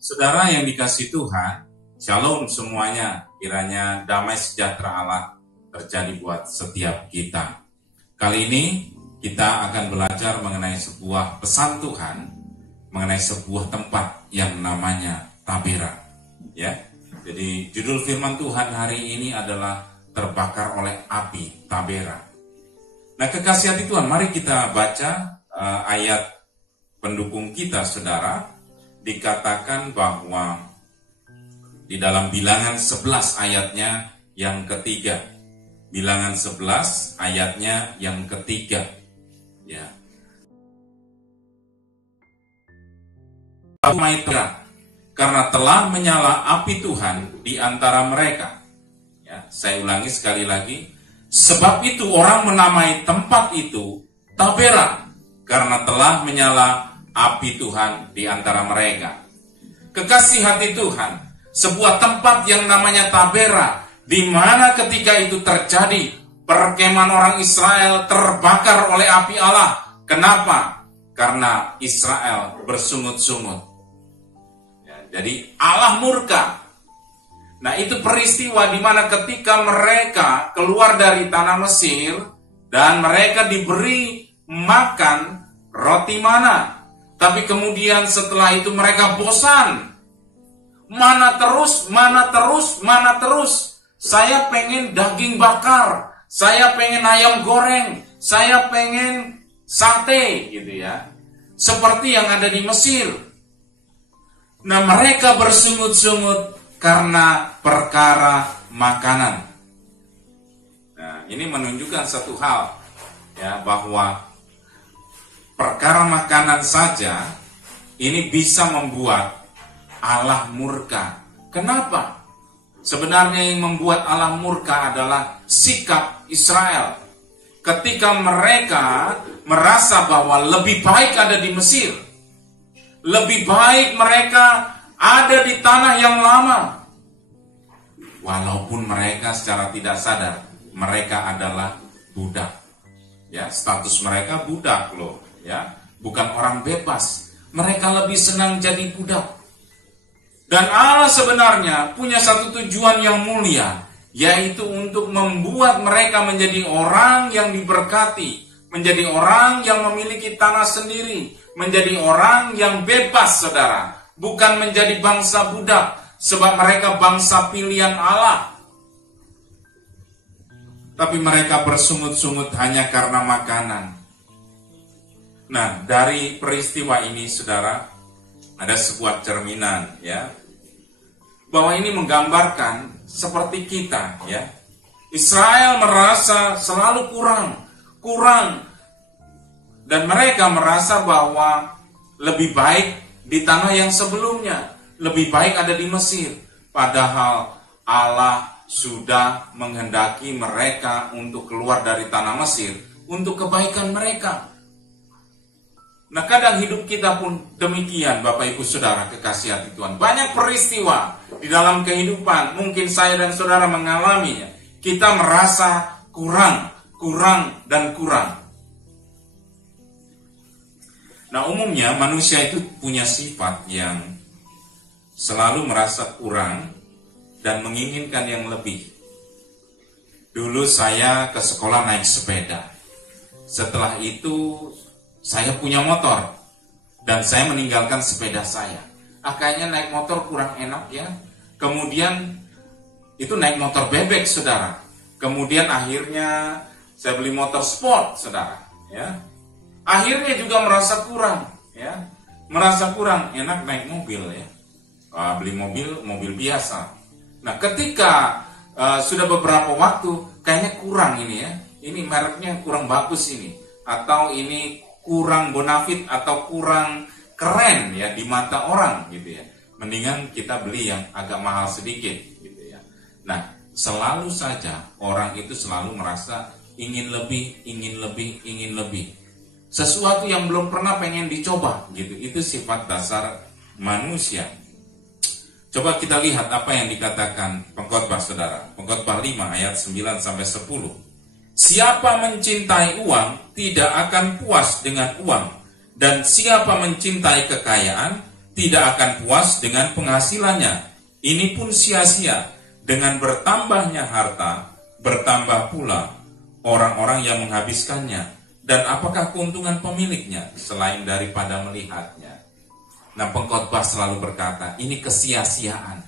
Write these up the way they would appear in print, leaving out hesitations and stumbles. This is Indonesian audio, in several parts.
Saudara yang dikasihi Tuhan, Shalom semuanya, kiranya damai sejahtera Allah terjadi buat setiap kita. Kali ini kita akan belajar mengenai sebuah pesan Tuhan, mengenai sebuah tempat yang namanya Tabera. Ya, jadi judul firman Tuhan hari ini adalah terbakar oleh api Tabera. Nah, kekasih hati Tuhan, mari kita baca ayat pendukung kita, saudara. Dikatakan bahwa di dalam Bilangan 11 ayatnya yang ketiga. Bilangan 11 ayatnya yang ketiga. Ya. Karena telah menyala api Tuhan di antara mereka. Ya, saya ulangi sekali lagi. Sebab itu orang menamai tempat itu Tabera, karena telah menyala api Tuhan di antara mereka. Kekasih hati Tuhan, sebuah tempat yang namanya Tabera, di mana ketika itu terjadi perkemahan orang Israel terbakar oleh api Allah. Kenapa? Karena Israel bersungut-sungut. Ya, jadi Allah murka. Nah, itu peristiwa di mana ketika mereka keluar dari tanah Mesir dan mereka diberi makan roti mana. Tapi kemudian setelah itu mereka bosan. Mana terus. Saya pengen daging bakar. Saya pengen ayam goreng. Saya pengen sate gitu ya. Seperti yang ada di Mesir. Nah, mereka bersungut-sungut karena perkara makanan. Nah, ini menunjukkan satu hal ya, bahwa perkara makanan saja ini bisa membuat Allah murka. Kenapa? Sebenarnya yang membuat Allah murka adalah sikap Israel. Ketika mereka merasa bahwa lebih baik ada di Mesir, lebih baik mereka ada di tanah yang lama. Walaupun mereka secara tidak sadar mereka adalah budak. Ya, status mereka budak loh. Ya, bukan orang bebas. Mereka lebih senang jadi budak. Dan Allah sebenarnya punya satu tujuan yang mulia, yaitu untuk membuat mereka menjadi orang yang diberkati, menjadi orang yang memiliki tanah sendiri, menjadi orang yang bebas, saudara. Bukan menjadi bangsa budak, sebab mereka bangsa pilihan Allah. Tapi mereka bersungut-sungut hanya karena makanan. Nah, dari peristiwa ini, saudara, ada sebuah cerminan, ya, bahwa ini menggambarkan seperti kita, ya. Israel merasa selalu kurang, dan mereka merasa bahwa lebih baik di tanah yang sebelumnya, lebih baik ada di Mesir. Padahal Allah sudah menghendaki mereka untuk keluar dari tanah Mesir untuk kebaikan mereka. Nah, kadang hidup kita pun demikian, Bapak Ibu Saudara kekasih hati Tuhan. Banyak peristiwa di dalam kehidupan, mungkin saya dan saudara mengalaminya. Kita merasa kurang. Nah, umumnya manusia itu punya sifat yang selalu merasa kurang dan menginginkan yang lebih. Dulu saya ke sekolah naik sepeda. Setelah itu saya punya motor dan saya meninggalkan sepeda saya. Kayaknya naik motor kurang enak ya. Kemudian itu naik motor bebek, saudara. Kemudian akhirnya saya beli motor sport, saudara. Ya, akhirnya juga merasa kurang. Ya, merasa kurang enak naik mobil ya. Beli mobil biasa. Nah, ketika sudah beberapa waktu, kayaknya kurang ini ya. Ini mereknya kurang bagus ini, atau ini kurang bonafit atau kurang keren ya di mata orang gitu ya. Mendingan kita beli yang agak mahal sedikit gitu ya. Nah, selalu saja orang itu selalu merasa ingin lebih. Sesuatu yang belum pernah pengen dicoba gitu. Itu sifat dasar manusia. Coba kita lihat apa yang dikatakan Pengkhotbah, saudara. Pengkhotbah 5 ayat 9 sampai 10. Siapa mencintai uang tidak akan puas dengan uang, dan siapa mencintai kekayaan tidak akan puas dengan penghasilannya. Ini pun sia-sia. Dengan bertambahnya harta, bertambah pula orang-orang yang menghabiskannya. Dan apakah keuntungan pemiliknya selain daripada melihatnya? Nah, pengkhotbah selalu berkata, ini kesia-siaan.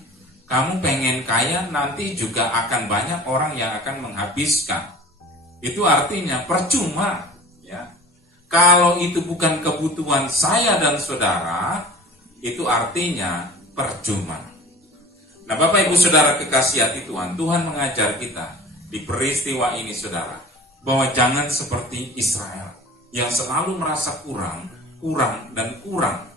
Kamu pengen kaya, nanti juga akan banyak orang yang akan menghabiskan. Itu artinya percuma, ya. Kalau itu bukan kebutuhan saya dan saudara, itu artinya percuma. Nah, Bapak Ibu Saudara kekasih hati Tuhan, Tuhan mengajar kita di peristiwa ini, saudara, bahwa jangan seperti Israel yang selalu merasa kurang, dan kurang.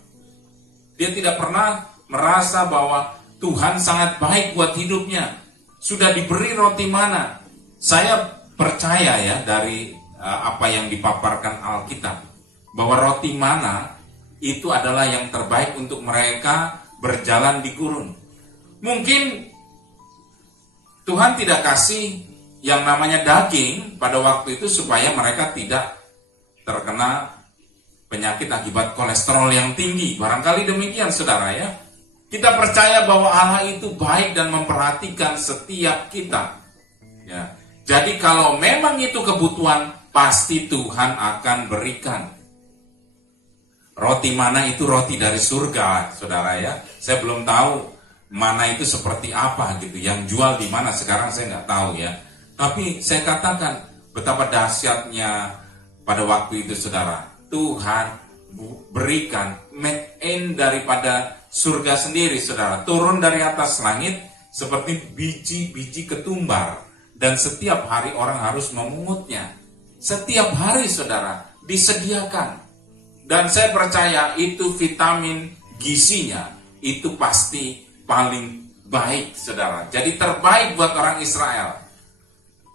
Dia tidak pernah merasa bahwa Tuhan sangat baik buat hidupnya. Sudah diberi roti mana? Saya percaya ya dari apa yang dipaparkan Alkitab, bahwa roti mana itu adalah yang terbaik untuk mereka berjalan di gurun. Mungkin Tuhan tidak kasih yang namanya daging pada waktu itu supaya mereka tidak terkena penyakit akibat kolesterol yang tinggi. Barangkali demikian, saudara ya. Kita percaya bahwa Allah itu baik dan memperhatikan setiap kita. Ya. Jadi kalau memang itu kebutuhan, pasti Tuhan akan berikan. Roti mana itu roti dari surga, saudara ya. Saya belum tahu mana itu seperti apa gitu. Yang jual di mana sekarang saya nggak tahu ya. Tapi saya katakan betapa dahsyatnya pada waktu itu, saudara. Tuhan berikan made in daripada surga sendiri, saudara. Turun dari atas langit seperti biji-biji ketumbar. Dan setiap hari orang harus memungutnya. Setiap hari, saudara, disediakan. Dan saya percaya itu vitamin gizinya itu pasti paling baik, saudara. Jadi terbaik buat orang Israel.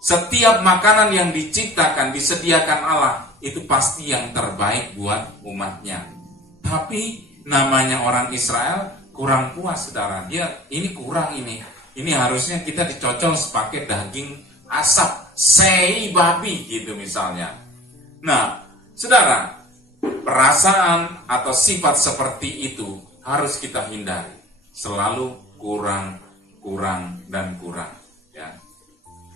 Setiap makanan yang diciptakan, disediakan Allah, itu pasti yang terbaik buat umatnya. Tapi namanya orang Israel kurang puas, saudara. Dia ini kurang ini. Ini harusnya kita dicocol pakai daging asap, sei babi gitu misalnya. Nah, saudara, perasaan atau sifat seperti itu harus kita hindari. Selalu kurang, dan kurang. Ya.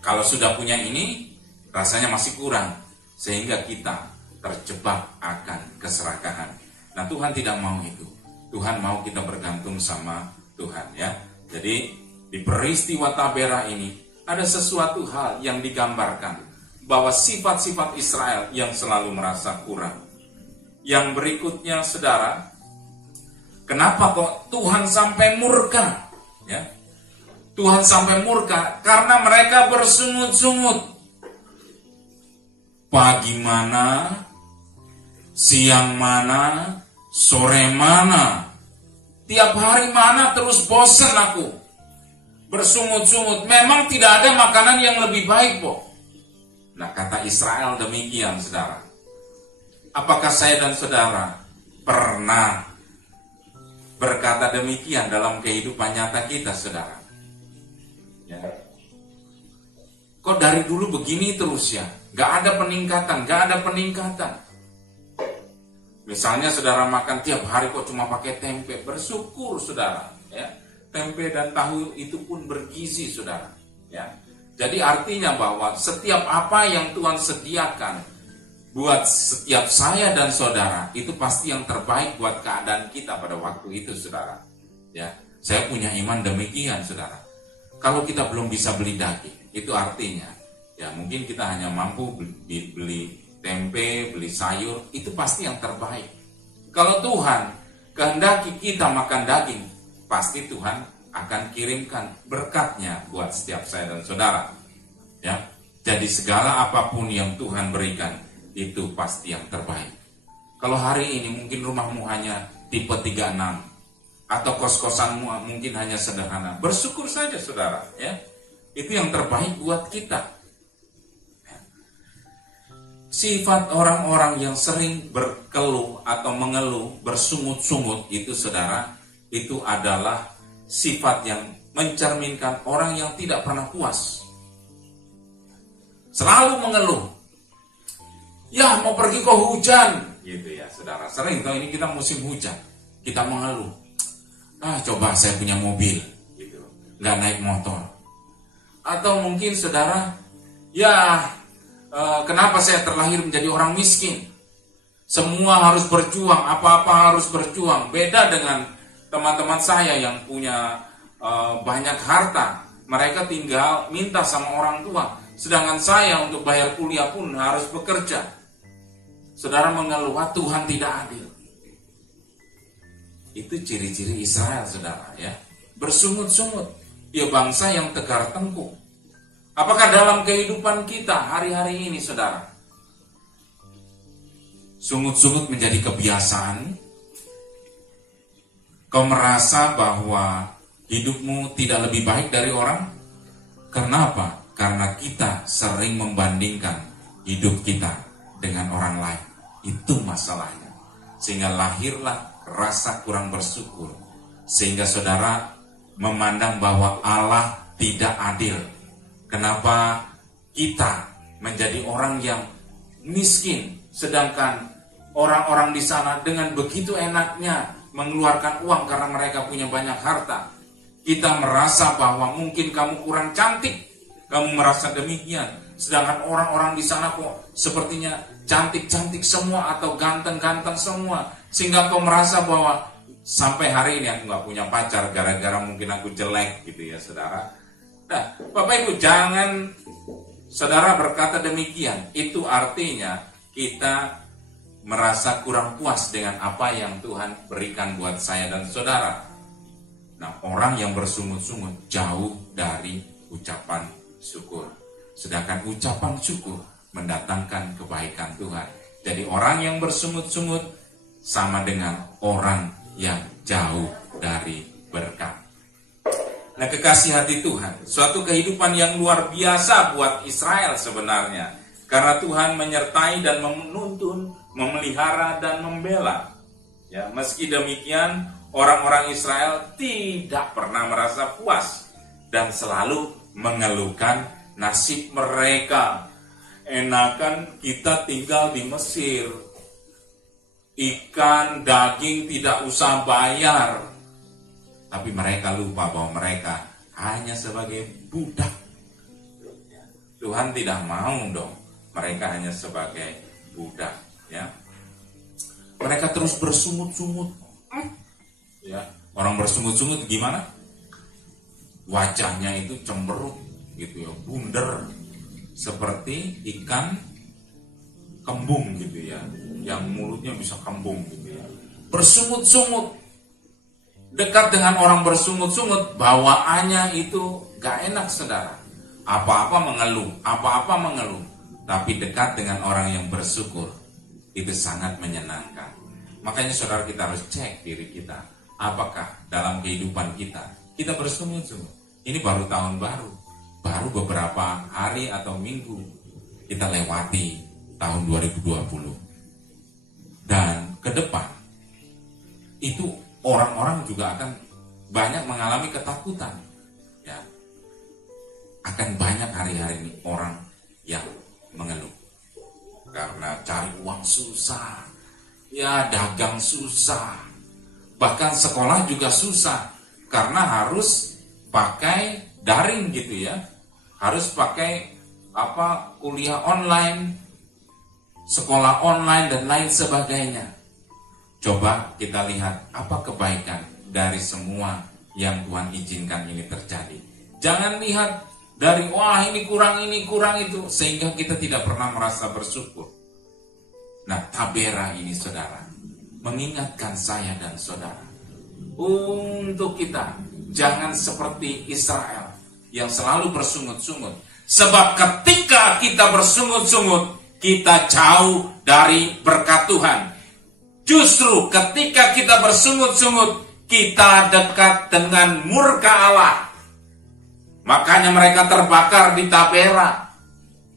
Kalau sudah punya ini, rasanya masih kurang. Sehingga kita terjebak akan keserakahan. Nah, Tuhan tidak mau itu. Tuhan mau kita bergantung sama Tuhan, ya. Jadi di peristiwa Tabera ini ada sesuatu hal yang digambarkan bahwa sifat-sifat Israel yang selalu merasa kurang. Yang berikutnya, saudara, kenapa kok Tuhan sampai murka? Ya, Tuhan sampai murka karena mereka bersungut-sungut. Pagi mana, siang mana, sore mana, tiap hari mana terus bosan aku. Bersungut-sungut, memang tidak ada makanan yang lebih baik, Bo. Nah, kata Israel demikian, saudara. Apakah saya dan saudara pernah berkata demikian dalam kehidupan nyata kita, saudara? Ya. Kok dari dulu begini terus ya? Gak ada peningkatan. Misalnya saudara makan tiap hari kok cuma pakai tempe, bersyukur, saudara. Ya. Tempe dan tahu itu pun bergizi, saudara. Ya. Jadi artinya bahwa setiap apa yang Tuhan sediakan buat setiap saya dan saudara, itu pasti yang terbaik buat keadaan kita pada waktu itu, saudara. Ya. Saya punya iman demikian, saudara. Kalau kita belum bisa beli daging, itu artinya ya mungkin kita hanya mampu beli tempe, beli sayur, itu pasti yang terbaik. Kalau Tuhan kehendaki kita makan daging, pasti Tuhan akan kirimkan berkatnya buat setiap saya dan saudara. Ya, jadi segala apapun yang Tuhan berikan itu pasti yang terbaik. Kalau hari ini mungkin rumahmu hanya tipe 36 atau kos-kosanmu mungkin hanya sederhana, bersyukur saja, saudara. Ya, itu yang terbaik buat kita. Sifat orang-orang yang sering berkeluh atau mengeluh, bersungut-sungut itu, saudara, itu adalah sifat yang mencerminkan orang yang tidak pernah puas. Selalu mengeluh. Ya, mau pergi kok hujan, gitu ya, saudara. Sering kalau ini kita musim hujan, kita mengeluh. coba saya punya mobil, gitu, nggak naik motor. Atau mungkin saudara, kenapa saya terlahir menjadi orang miskin? Semua harus berjuang, apa-apa harus berjuang. Beda dengan teman-teman saya yang punya banyak harta. Mereka tinggal minta sama orang tua. Sedangkan saya untuk bayar kuliah pun harus bekerja. Saudara mengeluh, Tuhan tidak adil. Itu ciri-ciri Israel, saudara, ya. Bersungut-sungut. Dia bangsa yang tegar tengkuk. Apakah dalam kehidupan kita hari-hari ini, saudara, sungut-sungut menjadi kebiasaan? Kau merasa bahwa hidupmu tidak lebih baik dari orang? Kenapa? Karena kita sering membandingkan hidup kita dengan orang lain. Itu masalahnya. Sehingga lahirlah rasa kurang bersyukur. Sehingga saudara memandang bahwa Allah tidak adil. Kenapa kita menjadi orang yang miskin, sedangkan orang-orang di sana dengan begitu enaknya mengeluarkan uang karena mereka punya banyak harta. Kita merasa bahwa mungkin kamu kurang cantik, kamu merasa demikian, sedangkan orang-orang di sana kok sepertinya cantik-cantik semua atau ganteng-ganteng semua, sehingga kau merasa bahwa sampai hari ini aku gak punya pacar gara-gara mungkin aku jelek, gitu ya saudara. Nah, Bapak Ibu, jangan saudara berkata demikian. Itu artinya kita merasa kurang puas dengan apa yang Tuhan berikan buat saya dan saudara. Nah, orang yang bersungut-sungut jauh dari ucapan syukur. Sedangkan ucapan syukur mendatangkan kebaikan Tuhan. Jadi orang yang bersungut-sungut sama dengan orang yang jauh dari berkat. Nah, kekasih hati Tuhan, suatu kehidupan yang luar biasa buat Israel sebenarnya. Karena Tuhan menyertai dan menuntun, memelihara dan membela. Ya, meski demikian, orang-orang Israel tidak pernah merasa puas dan selalu mengeluhkan nasib mereka. Enakan kita tinggal di Mesir. Ikan, daging tidak usah bayar. Tapi mereka lupa bahwa mereka hanya sebagai budak. Tuhan tidak mau dong mereka hanya sebagai budak, ya. Mereka terus bersungut-sungut. Ya, orang bersungut-sungut gimana? Wajahnya itu cemberut gitu ya, bundar seperti ikan kembung gitu ya, yang mulutnya bisa kembung gitu ya. Bersungut-sungut. Dekat dengan orang bersungut-sungut, bawaannya itu gak enak, saudara. Apa-apa mengeluh, apa-apa mengeluh. Tapi dekat dengan orang yang bersyukur, itu sangat menyenangkan. Makanya saudara, kita harus cek diri kita. Apakah dalam kehidupan kita bersungut-sungut? Ini baru tahun baru. Baru beberapa hari atau minggu kita lewati tahun 2020. Dan ke depan, itu orang-orang juga akan banyak mengalami ketakutan, ya. Akan banyak hari-hari ini orang yang mengeluh karena cari uang susah, ya, dagang susah, bahkan sekolah juga susah karena harus pakai daring gitu ya, harus pakai kuliah online, sekolah online dan lain sebagainya. Coba kita lihat apa kebaikan dari semua yang Tuhan izinkan ini terjadi. Jangan lihat dari ini kurang itu, sehingga kita tidak pernah merasa bersyukur. Nah, Tabera ini saudara mengingatkan saya dan saudara untuk kita jangan seperti Israel yang selalu bersungut-sungut. Sebab ketika kita bersungut-sungut, kita jauh dari berkat Tuhan. Justru ketika kita bersungut-sungut, kita dekat dengan murka Allah. Makanya mereka terbakar di Tabera.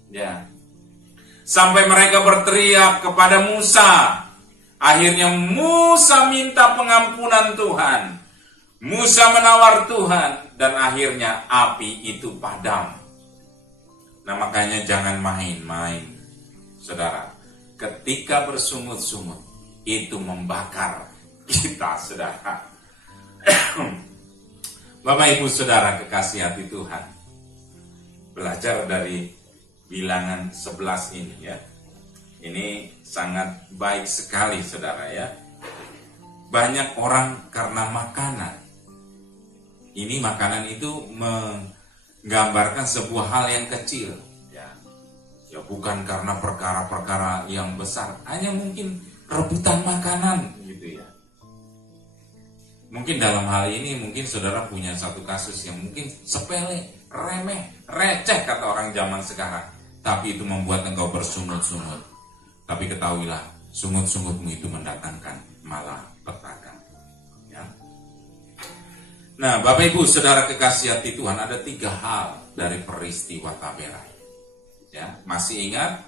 Ya. Sampai mereka berteriak kepada Musa. Akhirnya Musa minta pengampunan Tuhan. Musa menawar Tuhan dan akhirnya api itu padam. Nah, makanya jangan main-main, saudara. Ketika bersungut-sungut, itu membakar kita, saudara. Bapak Ibu Saudara kekasih hati Tuhan, belajar dari bilangan 11 ini ya. Ini sangat baik sekali saudara ya. Banyak orang karena makanan. Ini makanan itu menggambarkan sebuah hal yang kecil ya. Ya bukan karena perkara-perkara yang besar, hanya mungkin rebutan makanan gitu ya. Mungkin dalam hal ini mungkin saudara punya satu kasus yang mungkin sepele, remeh, receh kata orang zaman sekarang. Tapi itu membuat engkau bersungut-sungut. Tapi ketahuilah, sungut-sungutmu itu mendatangkan malah petaka. Ya. Nah Bapak Ibu Saudara kekasih hati Tuhan, ada 3 hal dari peristiwa Tabera. Ya, masih ingat?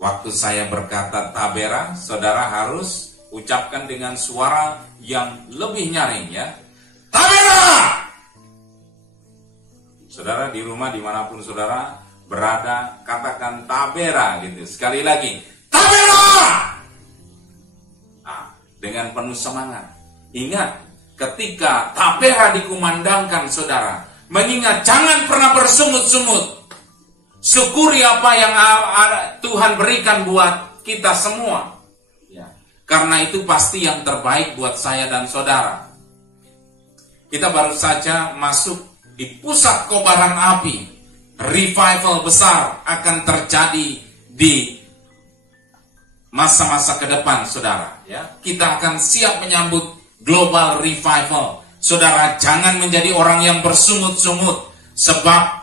Waktu saya berkata Tabera, saudara harus ucapkan dengan suara yang lebih nyaring ya. Tabera! Saudara di rumah dimanapun saudara berada, katakan Tabera gitu. Sekali lagi, Tabera! Nah, dengan penuh semangat. Ingat, ketika Tabera dikumandangkan saudara, mengingat jangan pernah bersungut-sungut. Syukuri apa yang Tuhan berikan buat kita semua. Karena itu pasti yang terbaik buat saya dan saudara. Kita baru saja masuk di pusat kobaran api. Revival besar akan terjadi di masa-masa ke depan, saudara. Ya, kita akan siap menyambut global revival. Saudara, jangan menjadi orang yang bersungut-sungut. Sebab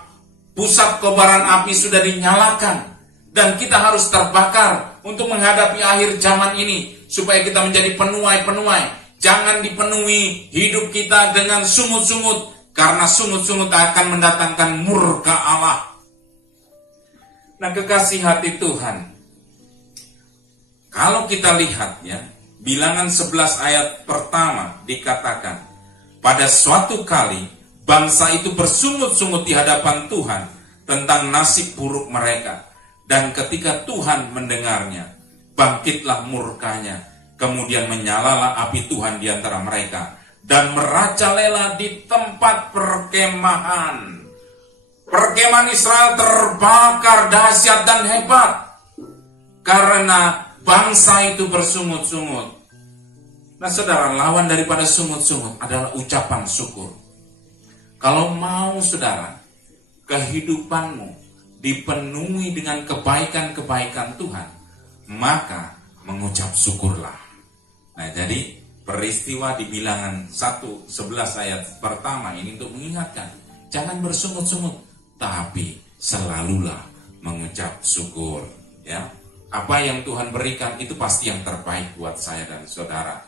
pusat kobaran api sudah dinyalakan. Dan kita harus terbakar untuk menghadapi akhir zaman ini. Supaya kita menjadi penuai-penuai. Jangan dipenuhi hidup kita dengan sungut-sungut. Karena sungut-sungut akan mendatangkan murka Allah. Nah kekasih hati Tuhan. Kalau kita lihat ya. Bilangan 11 ayat pertama dikatakan. Pada suatu kali bangsa itu bersungut-sungut di hadapan Tuhan. Tentang nasib buruk mereka. Dan ketika Tuhan mendengarnya, bangkitlah murkanya, kemudian menyalalah api Tuhan di antara mereka, dan merajalela di tempat perkemahan. Perkemahan Israel terbakar dahsyat dan hebat, karena bangsa itu bersungut-sungut. Nah saudara, lawan daripada sungut-sungut adalah ucapan syukur. Kalau mau saudara, kehidupanmu dipenuhi dengan kebaikan-kebaikan Tuhan, maka mengucap syukurlah. Nah jadi peristiwa di bilangan 1:11 ayat pertama ini untuk mengingatkan, jangan bersungut-sungut, tapi selalulah mengucap syukur. Ya, apa yang Tuhan berikan itu pasti yang terbaik buat saya dan saudara.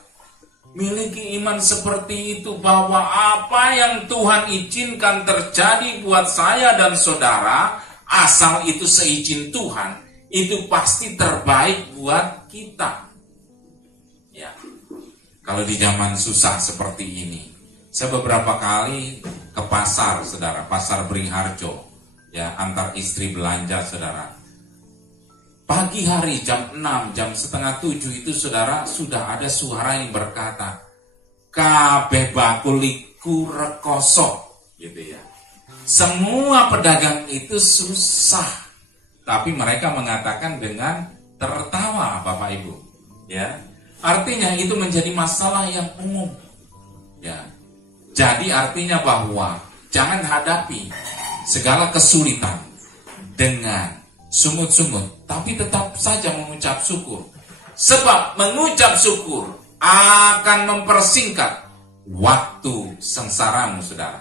Miliki iman seperti itu, bahwa apa yang Tuhan izinkan terjadi buat saya dan saudara, asal itu seizin Tuhan, itu pasti terbaik buat kita. Ya. Kalau di zaman susah seperti ini, saya beberapa kali ke pasar, saudara, pasar Beringharjo, ya, antar istri belanja, saudara. Pagi hari jam 6, jam setengah 7 itu, saudara, sudah ada suara yang berkata, kabeh bakuliku rekoso, gitu ya. Semua pedagang itu susah, tapi mereka mengatakan dengan tertawa, Bapak Ibu. Ya, artinya itu menjadi masalah yang umum. Ya, jadi artinya bahwa jangan hadapi segala kesulitan dengan sungut-sungut, tapi tetap saja mengucap syukur. Sebab mengucap syukur akan mempersingkat waktu sengsaramu, saudara.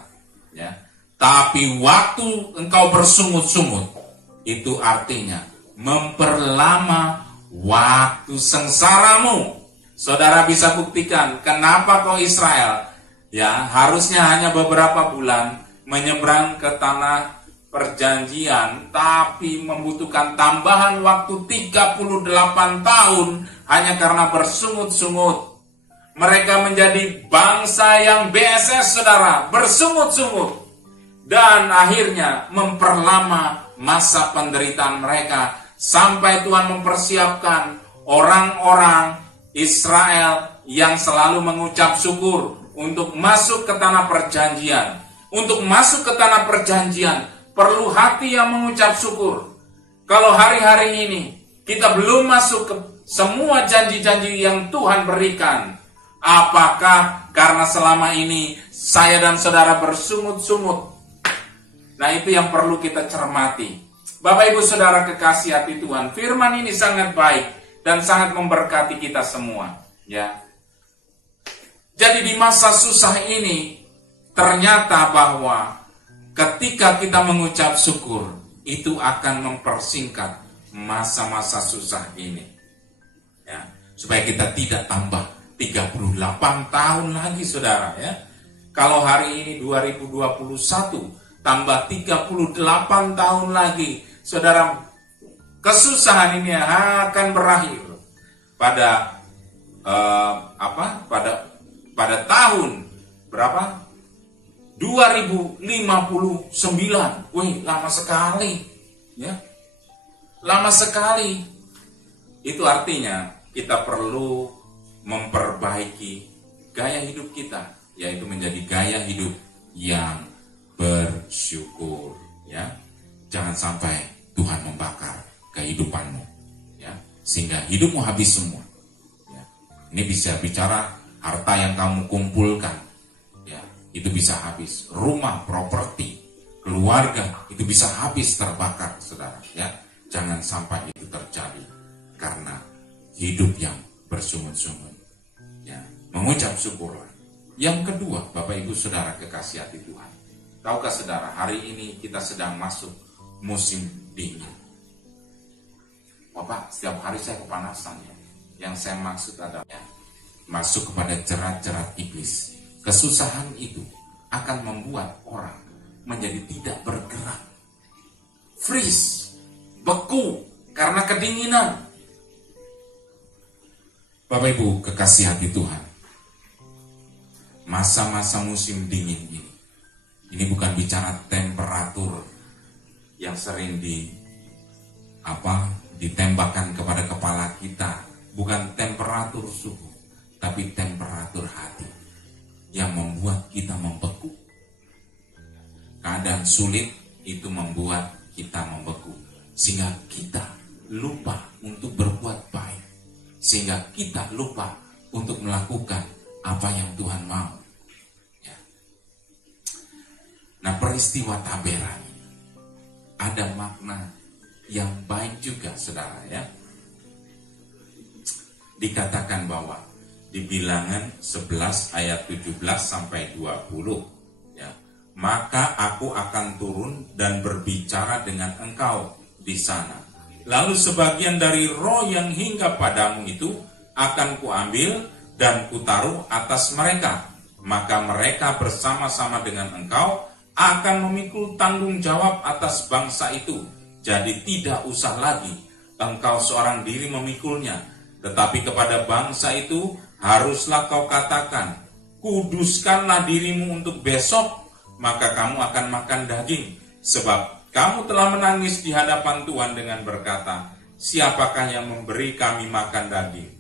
Ya. Tapi waktu engkau bersungut-sungut, itu artinya memperlama waktu sengsaramu. Saudara bisa buktikan kenapa kok Israel ya harusnya hanya beberapa bulan menyeberang ke tanah perjanjian, tapi membutuhkan tambahan waktu 38 tahun hanya karena bersungut-sungut. Mereka menjadi bangsa yang BSS, saudara, bersungut-sungut. Dan akhirnya memperlama masa penderitaan mereka sampai Tuhan mempersiapkan orang-orang Israel yang selalu mengucap syukur. untuk masuk ke tanah perjanjian. Untuk masuk ke tanah perjanjian perlu hati yang mengucap syukur. Kalau hari-hari ini kita belum masuk ke semua janji-janji yang Tuhan berikan, apakah karena selama ini saya dan saudara bersungut-sungut? Nah, itu yang perlu kita cermati. Bapak Ibu Saudara kekasih hati Tuhan, firman ini sangat baik dan sangat memberkati kita semua, ya. Jadi di masa susah ini ternyata bahwa ketika kita mengucap syukur, itu akan mempersingkat masa-masa susah ini, ya. Supaya kita tidak tambah 38 tahun lagi, saudara, ya. Kalau hari ini 2021 tambah 38 tahun lagi, saudara, kesusahan ini akan berakhir pada pada tahun berapa? 2059. Wih, lama sekali, ya. Lama sekali. Itu artinya kita perlu memperbaiki gaya hidup kita, yaitu menjadi gaya hidup yang bersyukur, ya. Jangan sampai Tuhan membakar kehidupanmu, ya, sehingga hidupmu habis semua, ya. Ini bisa bicara harta yang kamu kumpulkan, ya, itu bisa habis. Rumah, properti, keluarga, itu bisa habis terbakar, saudara, ya. Jangan sampai itu terjadi karena hidup yang bersungut-sungut, ya. Mengucap syukurlah. Yang kedua, Bapak Ibu Saudara kekasih hati Tuhan, tahukah saudara, hari ini kita sedang masuk musim dingin. Bapak, setiap hari saya kepanasan, ya. Yang saya maksud adalah, ya, masuk kepada jerat-jerat iblis. Kesusahan itu akan membuat orang menjadi tidak bergerak, freeze, beku karena kedinginan. Bapak Ibu kekasih hati Tuhan, masa-masa musim dingin ini bukan bicara temperatur yang sering ditembakkan kepada kepala kita, bukan temperatur suhu, tapi temperatur hati yang membuat kita membeku. Keadaan sulit itu membuat kita membeku, sehingga kita lupa untuk berbuat baik, sehingga kita lupa untuk melakukan apa yang Tuhan mau, ya. Nah, peristiwa Tabera ini ada makna yang baik juga, saudara, ya. Dikatakan bahwa di Bilangan 11 ayat 17 sampai 20, ya, maka aku akan turun dan berbicara dengan engkau di sana. Lalu sebagian dari roh yang hingga padamu itu akan kuambil dan kutaruh atas mereka. Maka mereka bersama-sama dengan engkau akan memikul tanggung jawab atas bangsa itu. Jadi tidak usah lagi engkau seorang diri memikulnya, tetapi kepada bangsa itu haruslah kau katakan, kuduskanlah dirimu untuk besok, maka kamu akan makan daging. Sebab kamu telah menangis di hadapan Tuhan dengan berkata, siapakah yang memberi kami makan daging?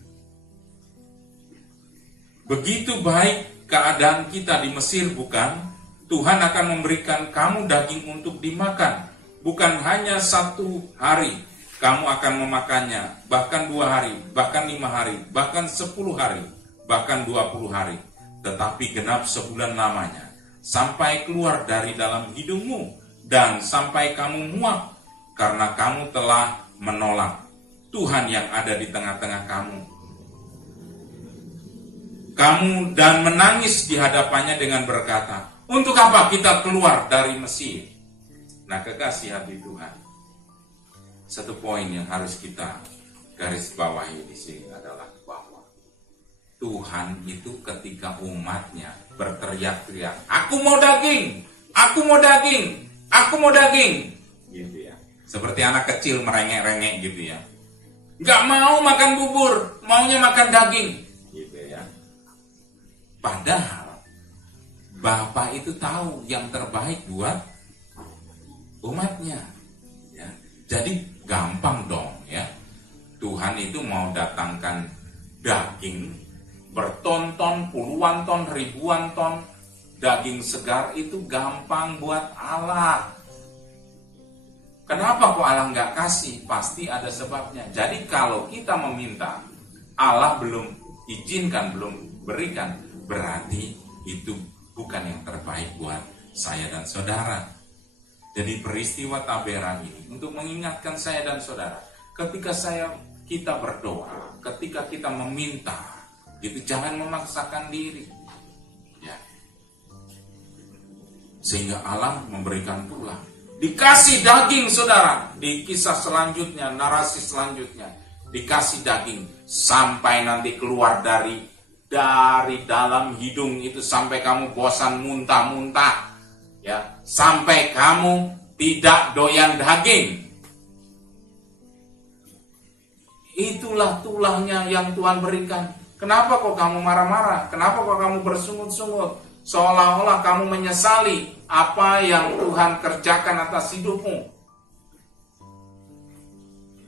Begitu baik keadaan kita di Mesir, bukan? Tuhan akan memberikan kamu daging untuk dimakan. Bukan hanya 1 hari kamu akan memakannya, bahkan 2 hari, bahkan 5 hari, bahkan 10 hari, bahkan 20 hari. Tetapi genap sebulan lamanya, sampai keluar dari dalam hidungmu, dan sampai kamu muak, karena kamu telah menolak Tuhan yang ada di tengah-tengah kamu. Kamu dan menangis di hadapannya dengan berkata, untuk apa kita keluar dari Mesir? Nah, kekasih hati Tuhan, satu poin yang harus kita garis bawahi di sini adalah bahwa Tuhan itu ketika umatnya berteriak-teriak, aku mau daging, aku mau daging, aku mau daging, gitu ya. Seperti anak kecil merengek-rengek gitu ya. Gak mau makan bubur, maunya makan daging, gitu ya. Padahal Bapa itu tahu yang terbaik buat umatnya, ya. Jadi gampang dong, ya. Tuhan itu mau datangkan daging berton-ton, puluhan ton, ribuan ton daging segar itu gampang buat Allah. Kenapa kok Allah nggak kasih? Pasti ada sebabnya. Jadi kalau kita meminta, Allah belum izinkan, belum berikan, berarti itu bukan yang terbaik buat saya dan saudara. Jadi peristiwa Tabera ini untuk mengingatkan saya dan saudara, ketika kita berdoa, ketika kita meminta, itu jangan memaksakan diri, ya. Sehingga Allah memberikan pula, dikasih daging saudara, di kisah selanjutnya, narasi selanjutnya, dikasih daging sampai nanti keluar dari dalam hidung itu sampai kamu bosan muntah-muntah. Ya, sampai kamu tidak doyan daging. Itulah tulahnya yang Tuhan berikan. Kenapa kok kamu marah-marah? Kenapa kok kamu bersungut-sungut? Seolah-olah kamu menyesali apa yang Tuhan kerjakan atas hidupmu.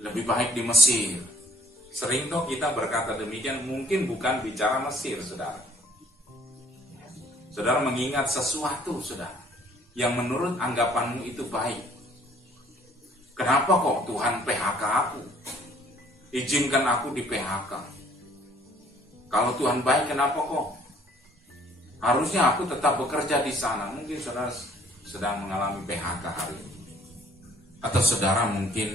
Lebih baik di Mesir. Sering toh kita berkata demikian, mungkin bukan bicara Mesir, saudara. Saudara mengingat sesuatu, saudara, yang menurut anggapanmu itu baik. Kenapa kok Tuhan PHK aku? Izinkan aku di PHK. Kalau Tuhan baik, kenapa kok? Harusnya aku tetap bekerja di sana. Mungkin saudara sedang mengalami PHK hari ini. Atau saudara mungkin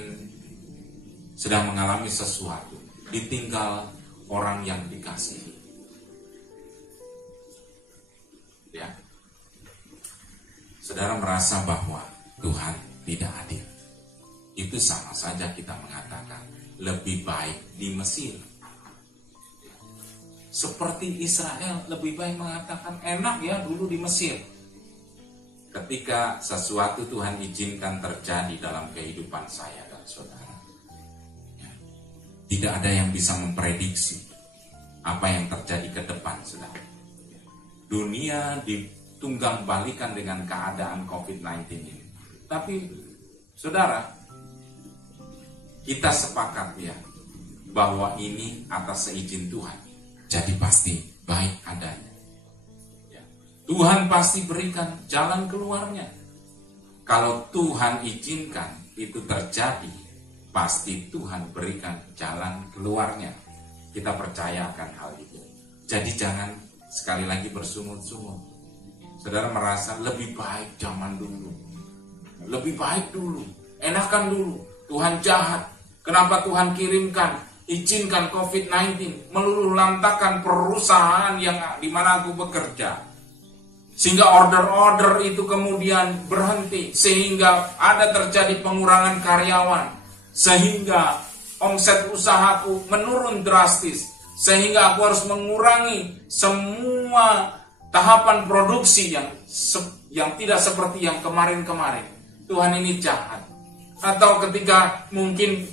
sedang mengalami sesuatu. Ditinggal orang yang dikasihi. Ya. Saudara merasa bahwa Tuhan tidak adil. Itu sama saja kita mengatakan lebih baik di Mesir. Seperti Israel lebih baik mengatakan enak ya dulu di Mesir. Ketika sesuatu Tuhan izinkan terjadi dalam kehidupan saya dan saudara, ya, tidak ada yang bisa memprediksi apa yang terjadi ke depan, saudara. Dunia ditunggang balikan dengan keadaan COVID-19 ini. Tapi saudara, kita sepakat ya bahwa ini atas seizin Tuhan. Jadi pasti baik adanya. Ya. Tuhan pasti berikan jalan keluarnya. Kalau Tuhan izinkan itu terjadi, pasti Tuhan berikan jalan keluarnya. Kita percayakan hal itu. Jadi jangan sekali lagi bersungut-sungut. Saudara merasa lebih baik zaman dulu. Lebih baik dulu. Enakan dulu. Tuhan jahat. Kenapa Tuhan kirimkan? Izinkan COVID-19 meluluh lantakan perusahaan yang di mana aku bekerja. Sehingga order-order itu kemudian berhenti. Sehingga ada terjadi pengurangan karyawan. Sehingga omset usahaku menurun drastis. Sehingga aku harus mengurangi semua tahapan produksi yang tidak seperti yang kemarin-kemarin. Tuhan ini jahat. Atau ketika mungkin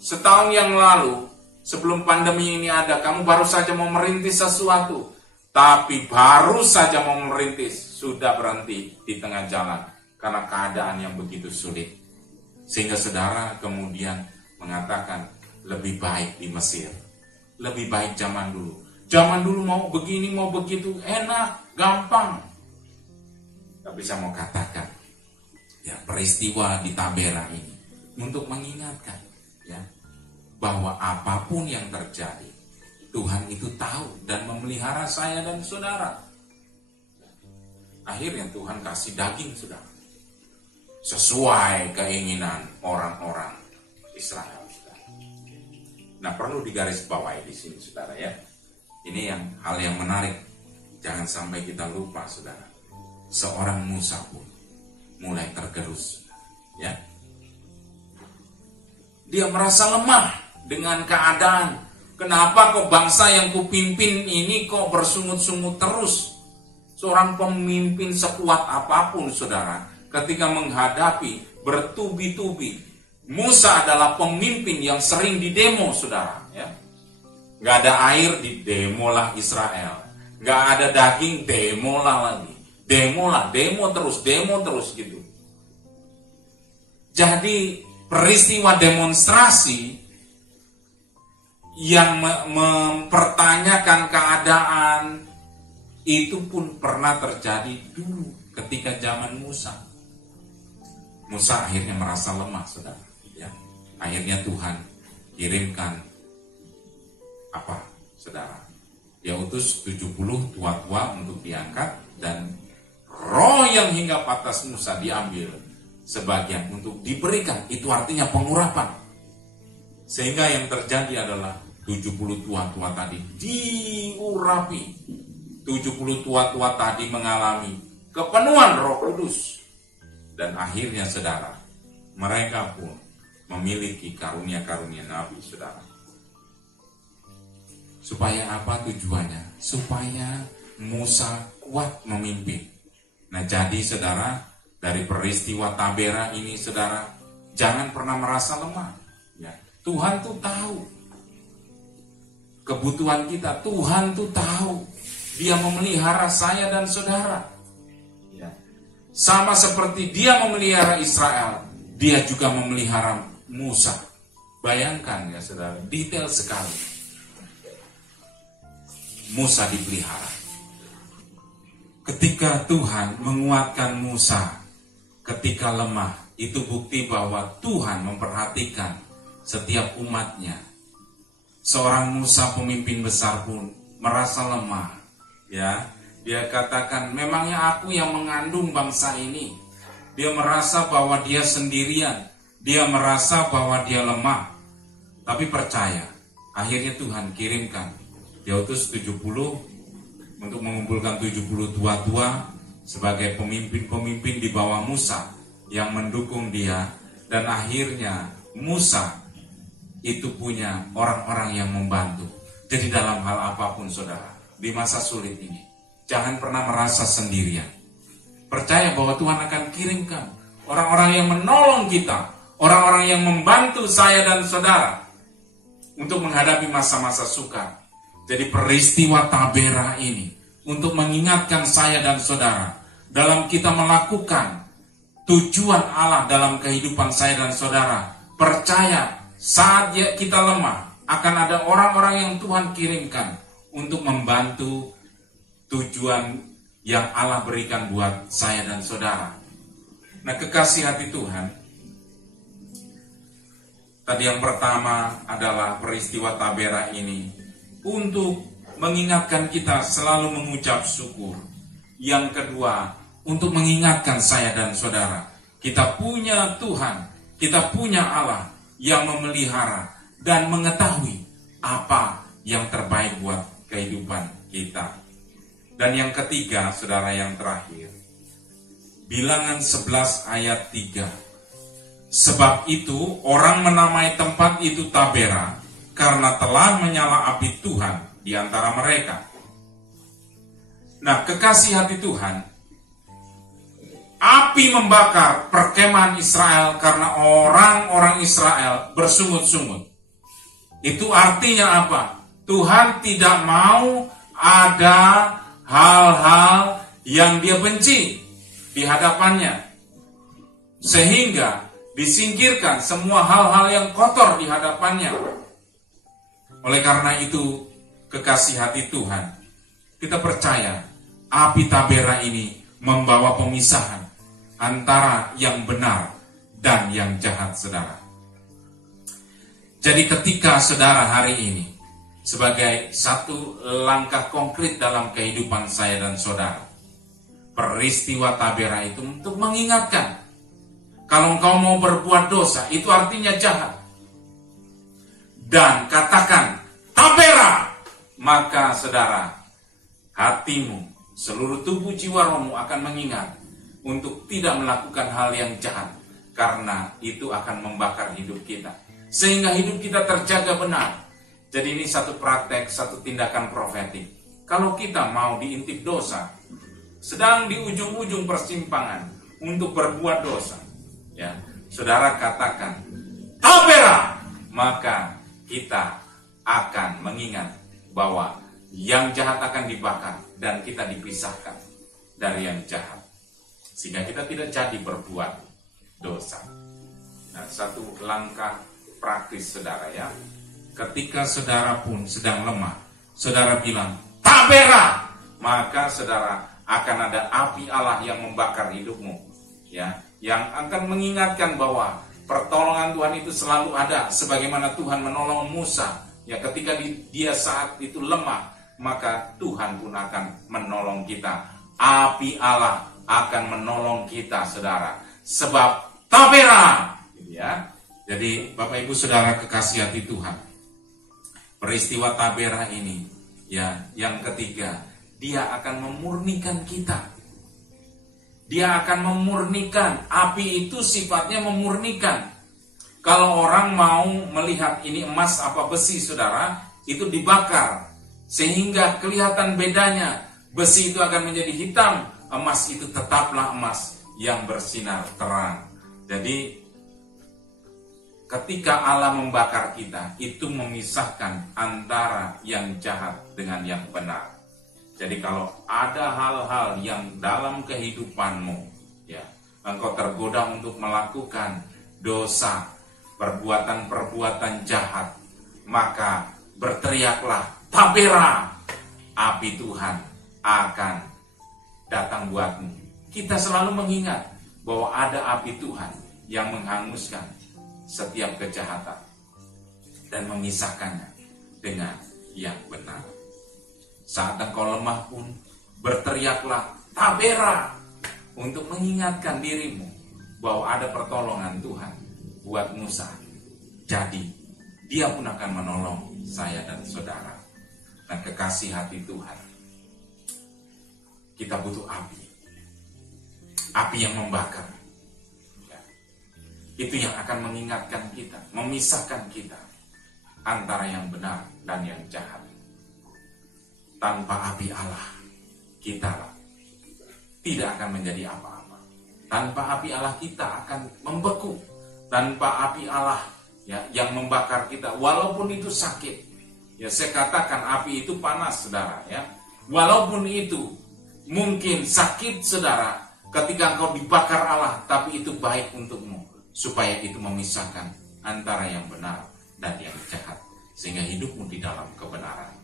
setahun yang lalu, sebelum pandemi ini ada, kamu baru saja mau merintis sesuatu, tapi baru saja mau merintis, sudah berhenti di tengah jalan karena keadaan yang begitu sulit. Sehingga saudara kemudian mengatakan lebih baik di Mesir, lebih baik zaman dulu. Zaman dulu mau begini, mau begitu, enak, gampang. Tapi saya mau katakan, ya peristiwa di Tabera ini untuk mengingatkan, ya, bahwa apapun yang terjadi, Tuhan itu tahu dan memelihara saya dan saudara. Akhirnya Tuhan kasih daging, saudara, sesuai keinginan orang-orang Israel, saudara. Nah, perlu digarisbawahi di sini, saudara, ya. Ini hal yang menarik. Jangan sampai kita lupa, saudara. Seorang Musa pun mulai tergerus, ya. Dia merasa lemah dengan keadaan. Kenapa kok bangsa yang kupimpin ini kok bersungut-sungut terus? Seorang pemimpin sekuat apapun, saudara, ketika menghadapi bertubi-tubi. Musa adalah pemimpin yang sering didemo, saudara, ya. Gak ada air, di demolah Israel. Gak ada daging, demolah lagi. Demolah, demo terus gitu. Jadi peristiwa demonstrasi yang mempertanyakan keadaan, itu pun pernah terjadi dulu ketika zaman Musa. Musa akhirnya merasa lemah, saudara. Ya. Akhirnya Tuhan kirimkan apa, saudara? Dia utus 70 tua-tua untuk diangkat, dan roh yang hinggap atas Musa diambil sebagian untuk diberikan. Itu artinya pengurapan. Sehingga yang terjadi adalah 70 tua-tua tadi diurapi. 70 tua-tua tadi mengalami kepenuhan Roh Kudus. Dan akhirnya, saudara, mereka pun memiliki karunia-karunia nabi, saudara. Supaya apa tujuannya? Supaya Musa kuat memimpin. Nah, jadi saudara, dari peristiwa Tabera ini, saudara, jangan pernah merasa lemah. Ya, Tuhan tuh tahu kebutuhan kita. Tuhan tuh tahu. Dia memelihara saya dan saudara. Ya. Sama seperti dia memelihara Israel, dia juga memelihara Musa. Bayangkan ya saudara, detail sekali. Musa dipelihara. Ketika Tuhan menguatkan Musa ketika lemah, itu bukti bahwa Tuhan memperhatikan setiap umatnya. Seorang Musa, pemimpin besar, pun merasa lemah. Ya, dia katakan, memangnya aku yang mengandung bangsa ini. Dia merasa bahwa dia sendirian. Dia merasa bahwa dia lemah. Tapi percaya, akhirnya Tuhan kirimkan. Dia utus 70 untuk mengumpulkan 70 tua-tua sebagai pemimpin-pemimpin di bawah Musa yang mendukung dia. Dan akhirnya Musa itu punya orang-orang yang membantu. Jadi dalam hal apapun saudara, di masa sulit ini, jangan pernah merasa sendirian. Percaya bahwa Tuhan akan kirimkan orang-orang yang menolong kita, orang-orang yang membantu saya dan saudara untuk menghadapi masa-masa sukar. Jadi peristiwa Tabera ini untuk mengingatkan saya dan saudara dalam kita melakukan tujuan Allah dalam kehidupan saya dan saudara. Percaya saat kita lemah akan ada orang-orang yang Tuhan kirimkan untuk membantu tujuan yang Allah berikan buat saya dan saudara. Nah, kekasih hati Tuhan, tadi yang pertama adalah peristiwa Tabera ini untuk mengingatkan kita selalu mengucap syukur. Yang kedua, untuk mengingatkan saya dan saudara, kita punya Tuhan, kita punya Allah yang memelihara dan mengetahui apa yang terbaik buat kehidupan kita. Dan yang ketiga, saudara, yang terakhir, Bilangan 11 ayat 3. Sebab itu orang menamai tempat itu Tabera, karena telah menyala api Tuhan di antara mereka. Nah, kekasih hati Tuhan, api membakar perkemahan Israel karena orang-orang Israel bersungut-sungut. Itu artinya apa? Tuhan tidak mau ada hal-hal yang dia benci di hadapannya. Sehingga disingkirkan semua hal-hal yang kotor di hadapannya. Oleh karena itu, kekasih hati Tuhan, kita percaya api Tabera ini membawa pemisahan antara yang benar dan yang jahat, saudara. Jadi ketika saudara hari ini, sebagai satu langkah konkret dalam kehidupan saya dan saudara, peristiwa Tabera itu untuk mengingatkan, kalau engkau mau berbuat dosa, itu artinya jahat. Dan katakan, Tabera, maka saudara, hatimu, seluruh tubuh jiwa rohmu akan mengingat untuk tidak melakukan hal yang jahat, karena itu akan membakar hidup kita, sehingga hidup kita terjaga benar. Jadi ini satu praktek, satu tindakan profetik. Kalau kita mau diintip dosa, sedang di ujung-ujung persimpangan untuk berbuat dosa, ya, saudara katakan, Tabera, maka kita akan mengingat bahwa yang jahat akan dibakar dan kita dipisahkan dari yang jahat, sehingga kita tidak jadi berbuat dosa. Nah, satu langkah praktis, saudara, ya. ketika saudara pun sedang lemah, saudara bilang, Tabera, maka saudara akan ada api Allah yang membakar hidupmu, ya, yang akan mengingatkan bahwa pertolongan Tuhan itu selalu ada, sebagaimana Tuhan menolong Musa, ya, ketika dia saat itu lemah, maka Tuhan pun akan menolong kita. Api Allah akan menolong kita, saudara, sebab Tabera, ya. Jadi Bapak Ibu Saudara kekasih hati Tuhan, peristiwa Tabera ini, ya, yang ketiga, dia akan memurnikan kita. Dia akan memurnikan. Api itu sifatnya memurnikan. Kalau orang mau melihat ini emas apa besi, saudara, itu dibakar sehingga kelihatan bedanya. Besi itu akan menjadi hitam, emas itu tetaplah emas yang bersinar terang. Jadi ketika Allah membakar kita, itu memisahkan antara yang jahat dengan yang benar. Jadi kalau ada hal-hal yang dalam kehidupanmu, ya, engkau tergoda untuk melakukan dosa, perbuatan-perbuatan jahat, maka berteriaklah, Tabera, api Tuhan akan datang buatmu. Kita selalu mengingat bahwa ada api Tuhan yang menghanguskan setiap kejahatan dan memisahkannya dengan yang benar. Saat engkau lemah pun berteriaklah, Tabera, untuk mengingatkan dirimu bahwa ada pertolongan Tuhan buat Musa. Jadi dia pun akan menolong saya dan saudara. Dan kekasih hati Tuhan, kita butuh api. Api yang membakar, ya. Itu yang akan mengingatkan kita, memisahkan kita antara yang benar dan yang jahat. Tanpa api Allah, kita tidak akan menjadi apa-apa. Tanpa api Allah, kita akan membeku. Tanpa api Allah, ya, yang membakar kita, walaupun itu sakit, ya, saya katakan api itu panas, saudara, ya. Walaupun itu mungkin sakit, saudara, ketika engkau dibakar Allah, tapi itu baik untukmu, supaya itu memisahkan antara yang benar dan yang jahat, sehingga hidupmu di dalam kebenaran.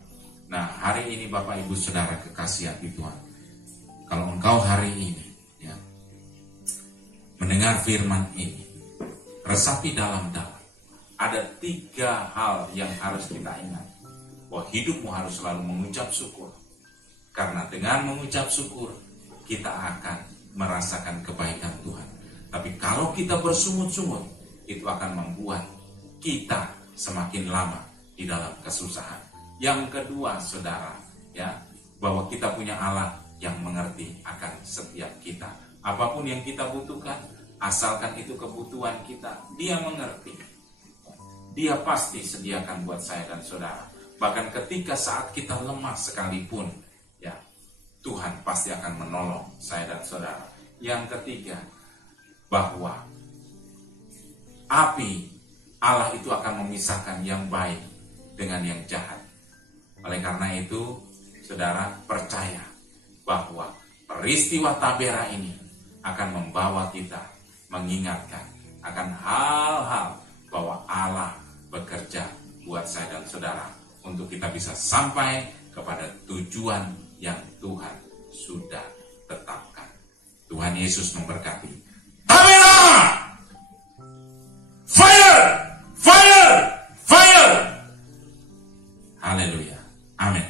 Nah, hari ini Bapak Ibu Saudara kekasih hati Tuhan, kalau engkau hari ini, ya, mendengar firman ini, resapi dalam-dalam, ada 3 hal yang harus kita ingat. Bahwa hidupmu harus selalu mengucap syukur. Karena dengan mengucap syukur, kita akan merasakan kebaikan Tuhan. Tapi kalau kita bersungut-sungut, itu akan membuat kita semakin lama di dalam kesusahan. Yang kedua, saudara, ya, bahwa kita punya Allah yang mengerti akan setiap kita. Apapun yang kita butuhkan, asalkan itu kebutuhan kita, Dia mengerti. Dia pasti sediakan buat saya dan saudara. Bahkan ketika saat kita lemah sekalipun, ya, Tuhan pasti akan menolong saya dan saudara. Yang ketiga, bahwa api Allah itu akan memisahkan yang baik dengan yang jahat. Oleh karena itu, saudara, percaya bahwa peristiwa Tabera ini akan membawa kita mengingatkan akan hal-hal bahwa Allah bekerja buat saya dan saudara untuk kita bisa sampai kepada tujuan yang Tuhan sudah tetapkan. Tuhan Yesus memberkati. Tabera! Fire! Fire! Fire! Haleluya. Amin.